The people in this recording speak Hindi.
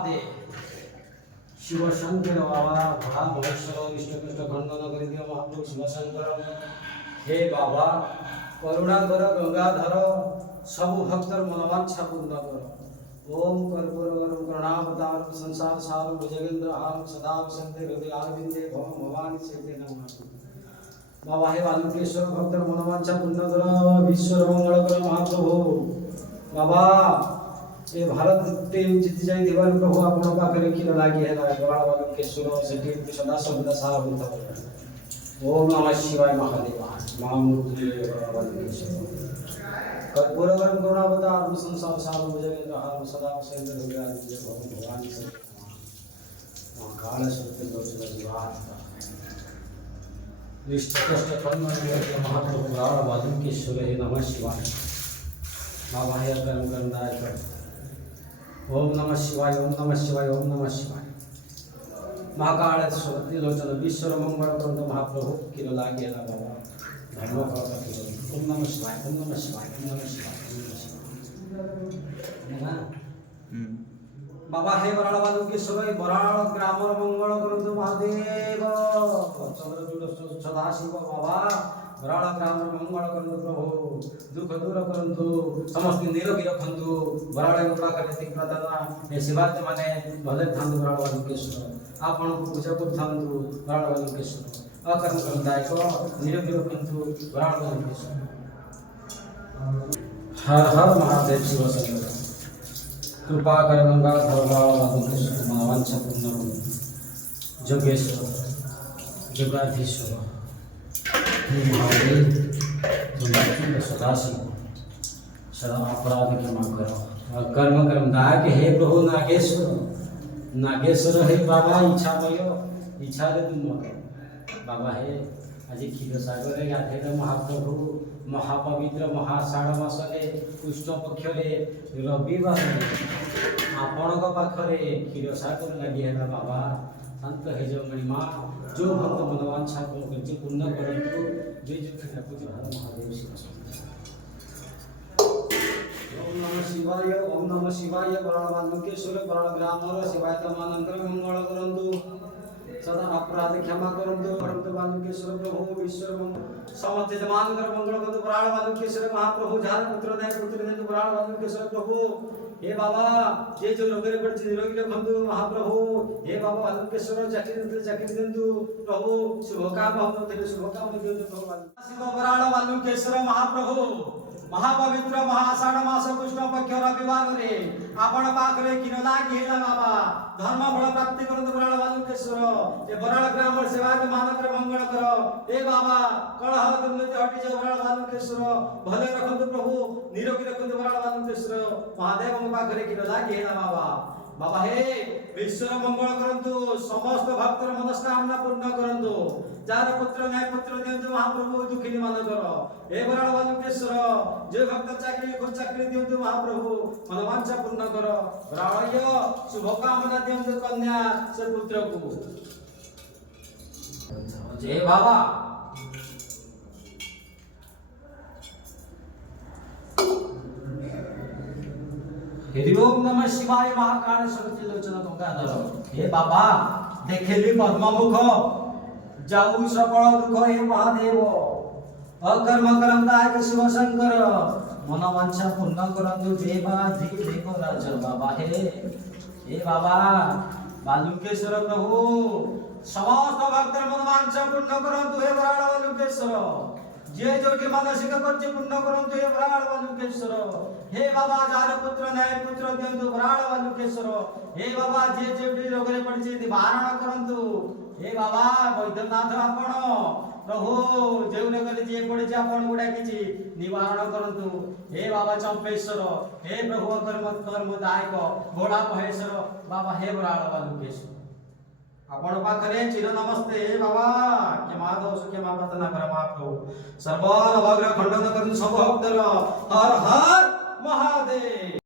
महादेव शिव शंकर बाबा भा महेश्वर विष्णुकृष्ण खंडन कर दियो महाप्रभु शिव शंकर हे बाबा करुणाकर गंगाधर सबु भक्तर मनोवांछा पूर्ण कर ओम कर्पूर करुणावतार संसार सार भुजगेंद्र हार सदा वसंते हृदय आरविंदे भव भवानी सेते नमः बाबा हे बालुकेश्वर भक्तर मनोवांछा पूर्ण कर विश्व मंगल कर महाप्रभु बाबा ये भारत टीम जीति जाई दिवार प्रभु आपण पाखरे खिर लागी है बड़ा बालुकेश्वर सेठी सदा सर्वदा सार होता ओम नमः शिवाय महादेव महामूर्ति बालुकेश्वर कर्पूर करुणावतार संसार सार भुजगेंद्र हार सदा वसंते हृदय आरविंदे भव भवानी सेते नमः काल सत्य लोचन जीवात्मा निष्कष्ट कर्म महाप्रभु राव बालुकेश्वर हे नमः शिवाय बाबा हे कर्म करनाय ओम नमः शिवाय ओम नमः शिवाय ओम नमः शिवाय महाकाल स्वती लोचन विश्व मंगल करंत महाप्रभु किर लागे ना बाबा धर्म का ओम नमः शिवाय ओम नमः शिवाय ओम नमः शिवाय ओम नमः शिवाय ना बाबा हे बराड़ बालुकेश्वर बराड़ ग्राम मंगल करंत महादेव चंद्रचूड़ सदाशिव बाबा बराड़ ग्राम मंगल करंतु प्रभु दुख दूर करंतु समस्त निरोगी रखंतु बराड़ पाखरे तीव्रता ए शिवात्य माने भले थांतु बराड़ बालुकेश्वर आपण को पूजा करथांतु बराड़ बालुकेश्वर अकर्म करदायक निरोगी रखंतु बराड़ बालुकेश्वर हर हर महादेव शिव शंकर कृपा कर गंगा धर्माल बालुकेश्वर मनोवांछा पूर्ण करो जोगेश्वर जोगाधीश्वर महादेव सदाशिव सदा अपराध क्षमा करो कर्म कर्मदायक हे प्रभु नागेश्वर नागेश्वर हे बाबा इच्छामय इच्छा रे तुम बाबा हे आज क्षीर सागर गाधेर महाप्रभु महापवित्र महाषाढ़ मासरे कृष्ण पक्ष रविवार आपण पाखरे क्षीर सागर लगी है बाबा शांत हे जो मणिमा जो भक्त मनोवांछा को पूर्ण करंतु जय जय पूज्य हर महादेव ओम नमः शिवाय ओम नमः शिवाय बराड़ बालुकेश्वर बराड़ ग्रामर शिवायतमानंतर मंगल करंतु सदा अपराध क्षमा करंतु करंतु बालुकेश्वर प्रभु विश्व समस्त जमानकर मंगल करंतु बराड़ बालुकेश्वर महाप्रभु जार पुत्र दे बराड़ बालुकेश्वर प्रभु हे बाबा जे जो रोगे पड़छ निरोगी रखंतु महाप्रभु हे बाबा बालुकेश्वर चाकरी देंतु प्रभु शुभकाम हम तेरे शुभकाम देंतु प्रभु शिव बराड़ बालुकेश्वर महाप्रभु महापवित्र महाषाढ़ मास कृष्ण पक्ष रविवार रे आपण पाखरे किन लागी हेला बाबा धर्म फल प्राप्ति करंतु बराड़ बालुकेश्वर ए बराड़ ग्राम सेवा के मानकर मंगल करो हे बाबा कलह दुर्नीति हटि जे बराड़ बालुकेश्वर भले रखंतु प्रभु निरोगी रखंतु बराड़ बालुकेश्वर महादेव पाखरे किन लागी हेला बाबा बाबा हे विश्व मंगल करंतु समस्त भक्तर मनस्कामना पूर्ण करंतु जार पुत्र न्याय पुत्र दियंतु महाप्रभु दुखिनी मान करो हे बराड़ बालुकेश्वर जे भक्त चाकरी दियंतु महाप्रभु मनोवांछा पूर्ण करो बराड़य शुभ कामना दियंतु कन्या से पुत्र को जय बाबा हरि ओम नमः शिवाय महाकाल सरस्वती लोचन गंगाधर हे बाबा देखेली पद्ममुख जाऊ सकल दुख हे महादेव अकर्म करमदायक शिव शंकर मनोवांछा पूर्ण करंतु देव राज बाबा हे बाबा बालुकेश्वर प्रभु समस्त भक्तर मनोवांछा पूर्ण करंतु हे बराड़ बालुकेश्वर जे जोगी मानसिक कर्ज पूर्ण करंतु हे बराड़ बालुकेश्वर हे बाबा जार पुत्र न्याय पुत्र दियंतु बराड़ बालुकेश्वर हे बाबा जे जे रोग रे पड़छि निवारण करंतु हे बाबा वैद्यनाथ आपण प्रभु जेउ नगरी जे पड़छि आपण गुडा किछि निवारण करंतु हे बाबा चंपेश्वर हे प्रभु कर्मदायक भोला महेश्वर बाबा हे बराड़ बालुकेश्वर आपण पाखरे चिर नमस्ते हे बाबा क्षमा दोष क्षमा प्रार्थना कर महाप्रभु सर्व अवग्रह खंडन करन सब भक्तर हर हर महादेव।